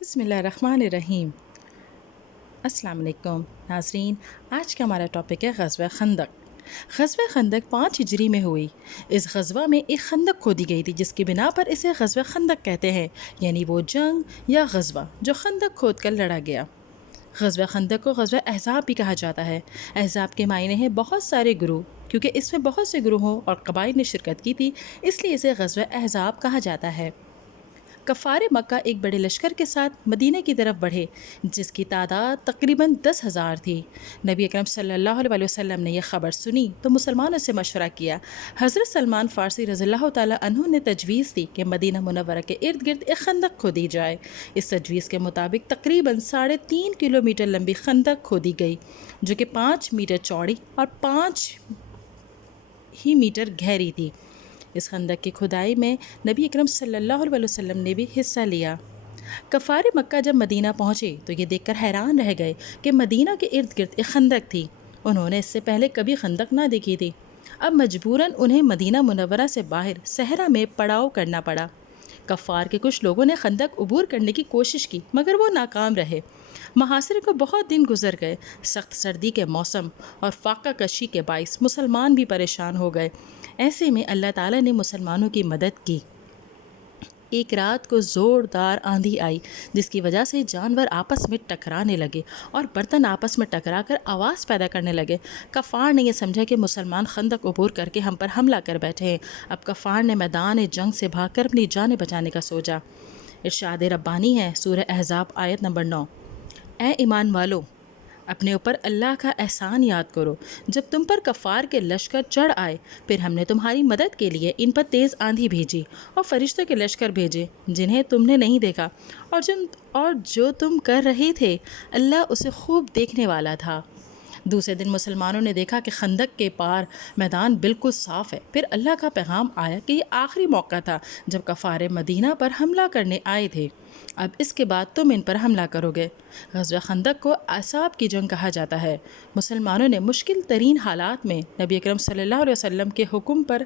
بسم اللہ الرحمن الرحیم۔ السلام علیکم ناظرین، آج کا ہمارا ٹاپک ہے غزوہ خندق۔ غزوہ خندق 5 ہجری میں ہوئی۔ اس غزوہ میں ایک خندق کھودی گئی تھی جس کی بنا پر اسے غزوہ خندق کہتے ہیں، یعنی وہ جنگ یا غزوہ جو خندق کھود کر لڑا گیا۔ غزوہ خندق کو غزوہ احزاب بھی کہا جاتا ہے۔ احزاب کے معنی ہیں بہت سارے گروہ، کیونکہ اس میں بہت سے گروہوں اور قبائل نے شرکت کی تھی، اس لیے اسے غزوہ احزاب کہا جاتا ہے۔ کفار مکہ ایک بڑے لشکر کے ساتھ مدینہ کی طرف بڑھے جس کی تعداد تقریباً 10,000 تھی۔ نبی اکرم صلی اللہ علیہ وسلم نے یہ خبر سنی تو مسلمانوں سے مشورہ کیا۔ حضرت سلمان فارسی رضی اللہ تعالیٰ عنہ نے تجویز دی کہ مدینہ منورہ کے ارد گرد ایک خندق کھودی جائے۔ اس تجویز کے مطابق تقریباً 3.5 کلومیٹر لمبی خندق کھودی گئی جو کہ 5 میٹر چوڑی اور 5 ہی میٹر گہری تھی۔ اس خندق کی کھدائی میں نبی اکرم صلی اللہ علیہ وسلم نے بھی حصہ لیا۔ کفار مکہ جب مدینہ پہنچے تو یہ دیکھ کر حیران رہ گئے کہ مدینہ کے ارد گرد ایک خندق تھی۔ انہوں نے اس سے پہلے کبھی خندق نہ دیکھی تھی۔ اب مجبوراً انہیں مدینہ منورہ سے باہر صحرا میں پڑاؤ کرنا پڑا۔ کفار کے کچھ لوگوں نے خندق عبور کرنے کی کوشش کی مگر وہ ناکام رہے۔ محاصرے کو بہت دن گزر گئے۔ سخت سردی کے موسم اور فاقہ کشی کے باعث مسلمان بھی پریشان ہو گئے۔ ایسے میں اللہ تعالیٰ نے مسلمانوں کی مدد کی۔ ایک رات کو زوردار آندھی آئی جس کی وجہ سے جانور آپس میں ٹکرانے لگے اور برتن آپس میں ٹکرا کر آواز پیدا کرنے لگے۔ کفار نے یہ سمجھا کہ مسلمان خندق عبور کر کے ہم پر حملہ کر بیٹھے ہیں۔ اب کفار نے میدان جنگ سے بھاگ کر اپنی جانیں بچانے کا سوچا۔ ارشاد ربانی ہے سورہ احزاب آیت نمبر 9۔ اے ایمان والو، اپنے اوپر اللہ کا احسان یاد کرو۔ جب تم پر کفار کے لشکر چڑھ آئے پھر ہم نے تمہاری مدد کے لیے ان پر تیز آندھی بھیجی اور فرشتوں کے لشکر بھیجے جنہیں تم نے نہیں دیکھا، اور جو تم کر رہے تھے اللہ اسے خوب دیکھنے والا تھا۔ دوسرے دن مسلمانوں نے دیکھا کہ خندق کے پار میدان بالکل صاف ہے۔ پھر اللہ کا پیغام آیا کہ یہ آخری موقع تھا جب کفار مدینہ پر حملہ کرنے آئے تھے، اب اس کے بعد تم ان پر حملہ کرو گے۔ غزوہ خندق کو اعصاب کی جنگ کہا جاتا ہے۔ مسلمانوں نے مشکل ترین حالات میں نبی اکرم صلی اللہ علیہ وسلم کے حکم پر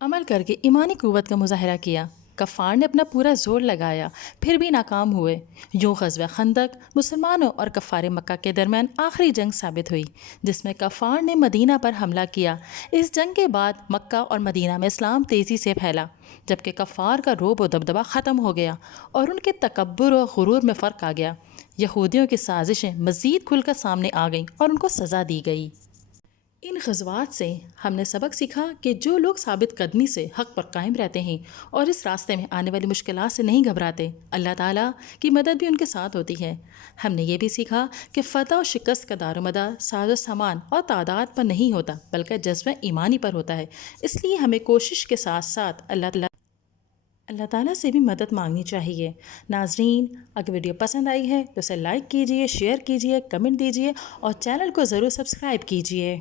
عمل کر کے ایمانی قوت کا مظاہرہ کیا۔ کفار نے اپنا پورا زور لگایا پھر بھی ناکام ہوئے۔ یوں غزوہ خندق مسلمانوں اور کفار مکہ کے درمیان آخری جنگ ثابت ہوئی جس میں کفار نے مدینہ پر حملہ کیا۔ اس جنگ کے بعد مکہ اور مدینہ میں اسلام تیزی سے پھیلا جبکہ کفار کا رعب و دبدبہ ختم ہو گیا اور ان کے تکبر و غرور میں فرق آ گیا۔ یہودیوں کی سازشیں مزید کھل کر سامنے آ گئیں اور ان کو سزا دی گئی۔ ان غزوات سے ہم نے سبق سیکھا کہ جو لوگ ثابت قدمی سے حق پر قائم رہتے ہیں اور اس راستے میں آنے والی مشکلات سے نہیں گھبراتے، اللہ تعالیٰ کی مدد بھی ان کے ساتھ ہوتی ہے۔ ہم نے یہ بھی سیکھا کہ فتح و شکست کا دار و مدار ساز و سامان اور تعداد پر نہیں ہوتا بلکہ جذبہ ایمانی پر ہوتا ہے۔ اس لیے ہمیں کوشش کے ساتھ ساتھ اللہ تعالیٰ سے بھی مدد مانگنی چاہیے۔ ناظرین، اگر ویڈیو پسند آئی ہے تو اسے لائک کیجئے، شیئر کیجئے، کمنٹ دیجئے اور چینل کو ضرور سبسکرائب کیجئے۔